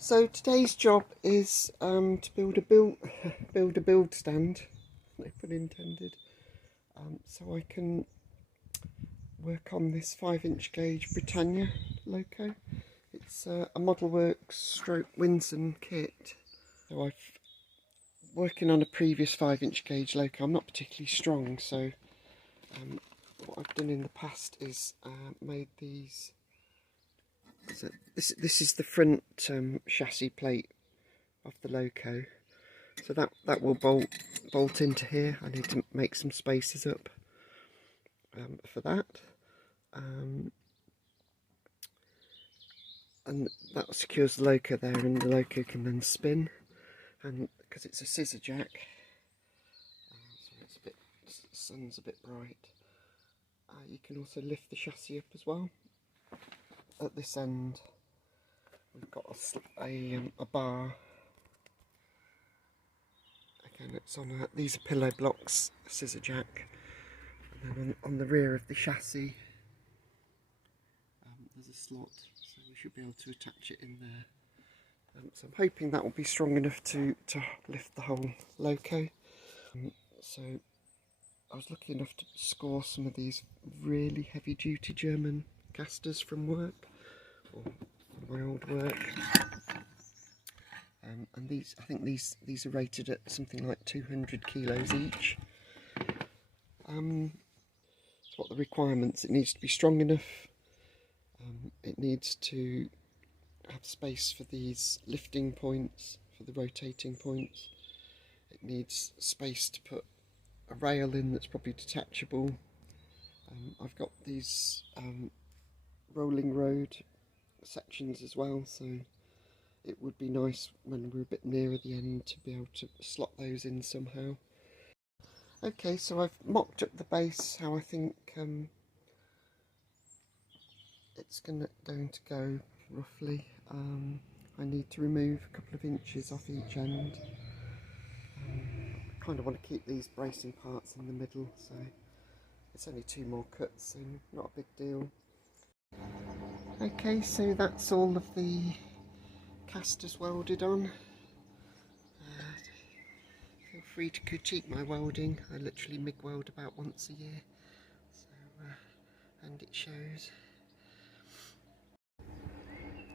So today's job is to build a build stand, no pun intended, so I can work on this 5-inch gauge Britannia loco. It's a Model Works stroke Winson kit. So I've working on a previous 5-inch gauge loco. I'm not particularly strong, so what I've done in the past is made these. So this is the front chassis plate of the loco, so that will bolt into here. I need to make some spaces up for that, and that secures the loco there, and the loco can then spin. And because it's a scissor jack, sorry, it's a bit, the sun's a bit bright. You can also lift the chassis up as well. At this end, we've got a bar. Again, it's on these are pillow blocks, a scissor jack, and then on the rear of the chassis, there's a slot, so we should be able to attach it in there. So I'm hoping that will be strong enough to lift the whole loco. So I was lucky enough to score some of these really heavy duty German casters from work, or from my old work. And these, I think these are rated at something like 200 kilos each. That's what the requirements. It needs to be strong enough. It needs to have space for these lifting points, for the rotating points. It needs space to put a rail in that's probably detachable. I've got these rolling road sections as well, so it would be nice when we're a bit nearer the end to be able to slot those in somehow. Okay, so I've mocked up the base how I think it's going to go roughly. I need to remove a couple of inches off each end. I kind of want to keep these bracing parts in the middle, so it's only 2 more cuts, so not a big deal. Okay, so that's all of the casters welded on. Feel free to critique my welding. I literally MIG weld about once a year, so and it shows.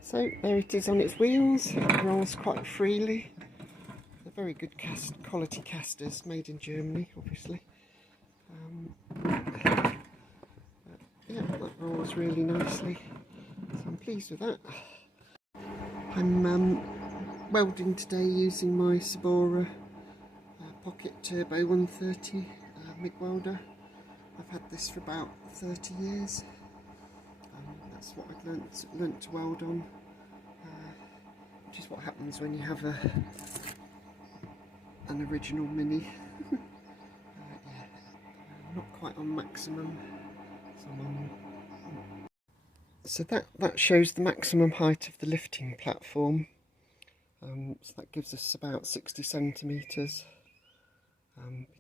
So there it is on its wheels. It rolls quite freely. They're very good quality casters, made in Germany, obviously. Yeah, that rolls really nicely, so I'm pleased with that. I'm welding today using my Sabora Pocket Turbo 130 MIG welder. I've had this for about 30 years. That's what I've learnt to weld on, which is what happens when you have an original Mini. Yeah, I'm not quite on maximum, so I'm on. So that shows the maximum height of the lifting platform. So that gives us about 60 centimetres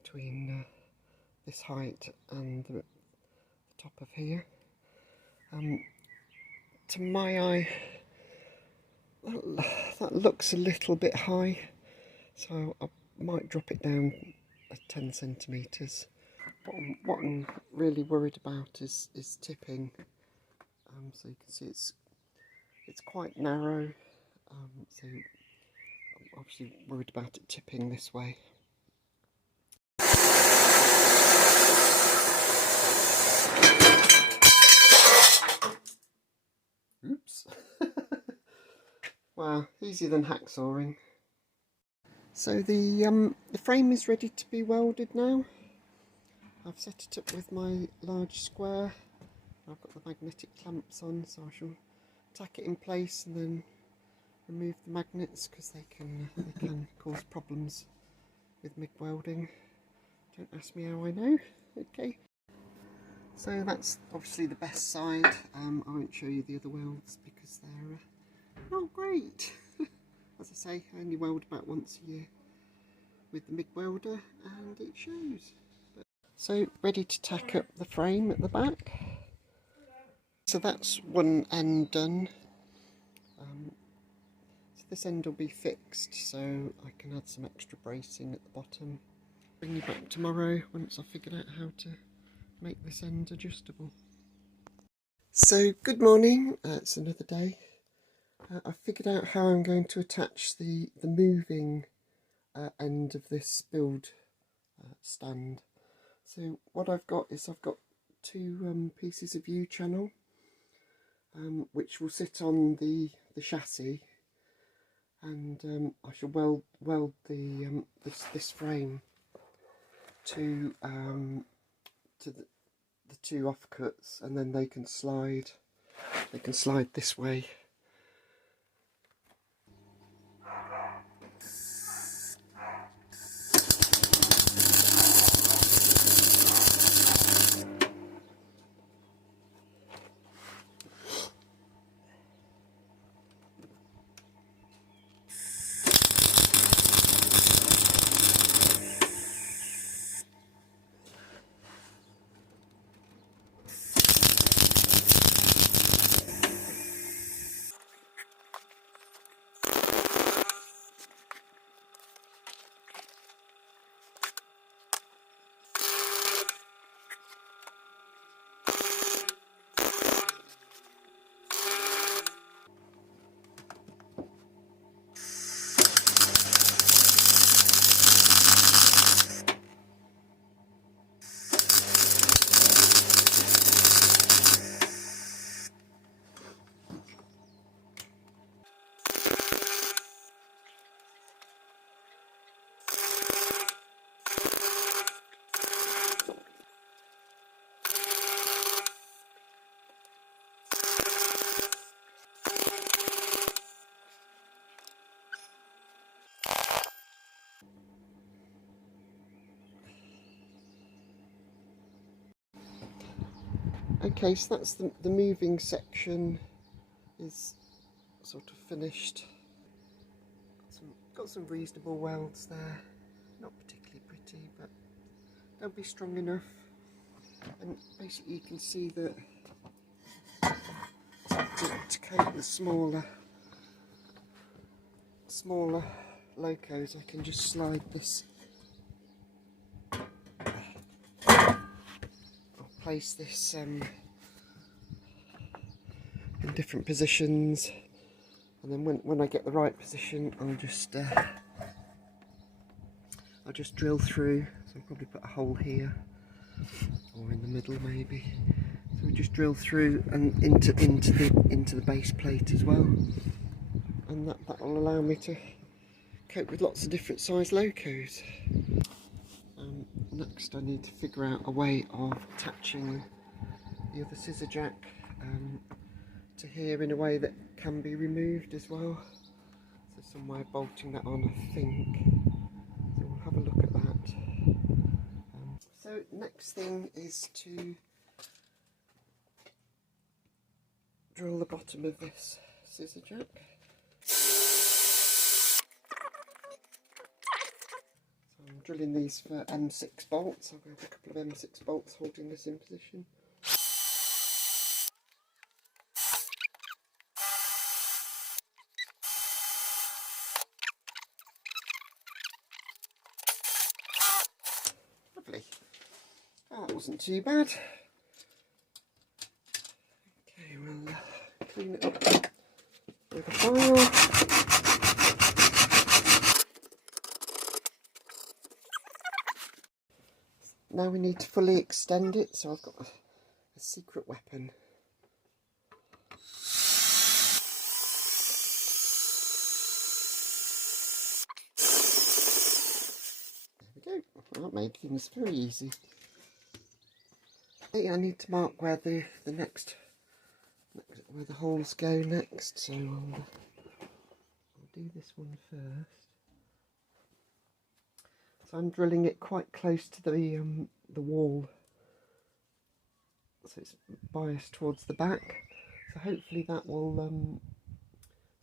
between this height and the top of here. To my eye, that looks a little bit high, so I might drop it down 10 centimetres. What I'm really worried about is tipping. So you can see it's quite narrow, so I'm obviously worried about it tipping this way. Oops. Wow, easier than hacksawing. So the frame is ready to be welded now. I've set it up with my large square. I've got the magnetic clamps on, so I shall tack it in place and then remove the magnets, because they can cause problems with MIG welding. Don't ask me how I know. Okay. So that's obviously the best side. I won't show you the other welds because they're not great. As I say, I only weld about once a year with the MIG welder, and it shows. So ready to tack up the frame at the back. So that's one end done. So this end will be fixed, so I can add some extra bracing at the bottom. Bring you back tomorrow once I've figured out how to make this end adjustable. So good morning, it's another day. I've figured out how I'm going to attach the moving end of this build stand. So what I've got is I've got two pieces of U-channel which will sit on the chassis, and I shall weld the this frame to the two offcuts, and then they can slide this way. Okay, so that's the moving section is sort of finished. Got some reasonable welds there, not particularly pretty, but they'll be strong enough. And basically you can see that to cope with smaller locos, I can just slide this. I'll place this in different positions, and then when I get the right position, I'll just drill through. So I'll probably put a hole here, or in the middle maybe. So we just drill through and into the base plate as well, and that will allow me to cope with lots of different size locos. Next I need to figure out a way of attaching the other scissor jack to here in a way that can be removed as well. So some way of bolting that on, I think. So we'll have a look at that. So next thing is to drill the bottom of this scissor jack. I'm drilling these for M6 bolts. I've got a couple of M6 bolts holding this in position. Lovely. Oh, that wasn't too bad. Okay, we'll clean it up with a file. Now we need to fully extend it, so I've got a secret weapon. There we go. That made things very easy. I need to mark where the where the holes go next, so I'll do this one first. So I'm drilling it quite close to the wall, so it's biased towards the back. So hopefully that will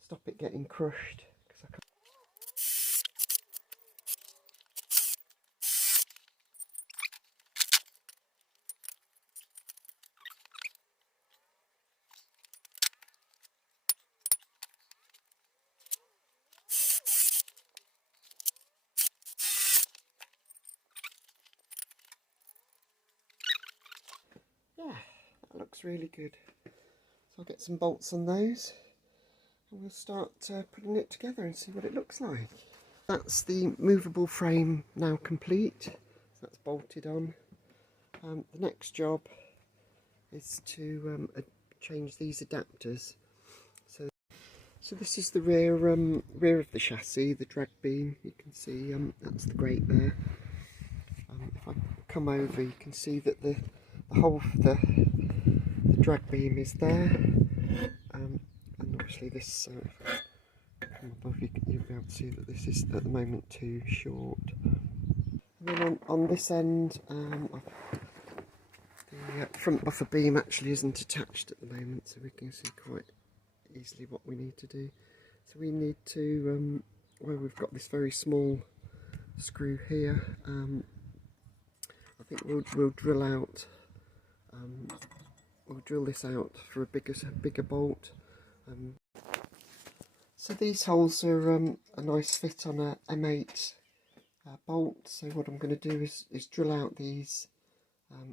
stop it getting crushed. looks really good. So I'll get some bolts on those and we'll start putting it together and see what it looks like. That's the movable frame now complete. So that's bolted on. The next job is to change these adapters. So this is the rear of the chassis, the drag beam. You can see that's the grate there. If I come over, you can see that the hole for the drag beam is there, and obviously this. If I come above, you'll be able to see that this is at the moment too short. And then on this end, the front buffer beam actually isn't attached at the moment, so we can see quite easily what we need to do. So we need to, where we've got this very small screw here, I think we'll drill out, we'll drill this out for a bigger bolt. So these holes are a nice fit on a M8 bolt. So what I'm going to do is drill out these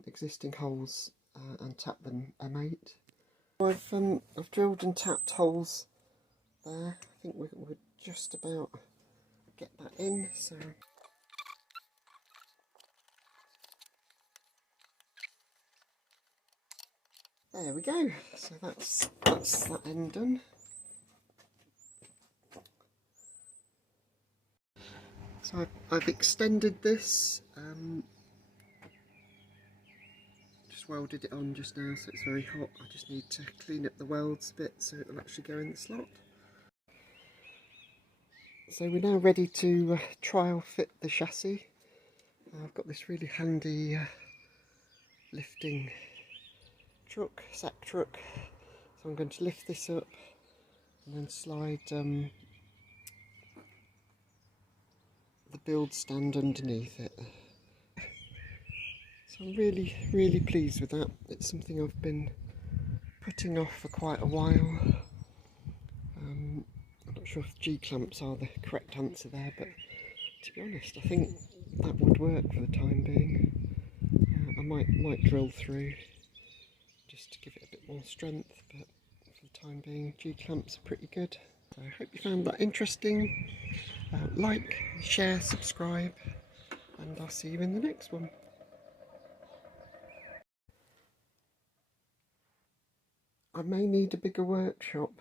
existing holes and tap them M8. I've drilled and tapped holes there. I think we're just about get that in. So there we go. So that's that end done. So I've extended this. Just welded it on just now, so it's very hot. I just need to clean up the welds a bit so it'll actually go in the slot. So we're now ready to trial fit the chassis. I've got this really handy lifting truck, sack truck. So I'm going to lift this up and then slide the build stand underneath it. So I'm really pleased with that. It's something I've been putting off for quite a while. I'm not sure if G-clamps are the correct answer there, but to be honest, I think that would work for the time being. I might drill through just to give it a bit more strength, but for the time being, G-clamps are pretty good. So I hope you found that interesting. Like, share, subscribe, and I'll see you in the next one. I may need a bigger workshop.